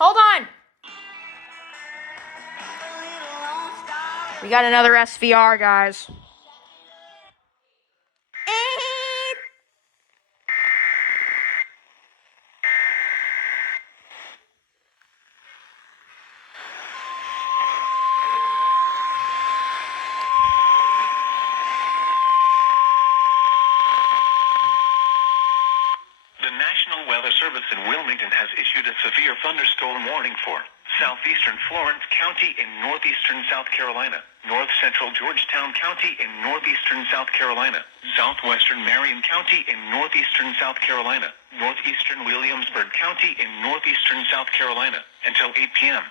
Hold on. We got another SVR, guys. The National Weather Service in Wilmington has issued a severe thunderstorm warning for southeastern Florence County in northeastern South Carolina, north-central Georgetown County in northeastern South Carolina, southwestern Marion County in northeastern South Carolina, northeastern Williamsburg County in northeastern South Carolina, until 8 p.m.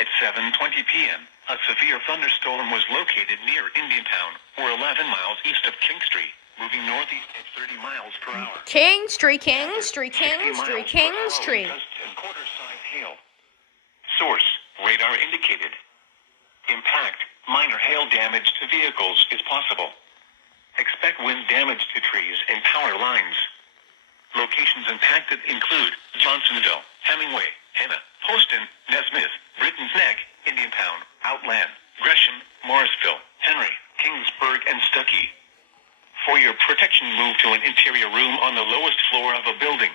At 7:20 p.m., a severe thunderstorm was located near Indiantown, or 11 miles east of Kingstree, moving northeast at 30 miles per hour. Kingstree. And quarter-size hail. Source, radar indicated. Impact, minor hail damage to vehicles is possible. Expect wind damage to trees and power lines. Locations impacted include Johnsonville, Hemingway, Henna, Poston, Nesmith, Britton's Neck, Indiantown, Outland, Gresham, Morrisville, Henry, Kingsburg, and Stuckey. For your protection, move to an interior room on the lowest floor of a building.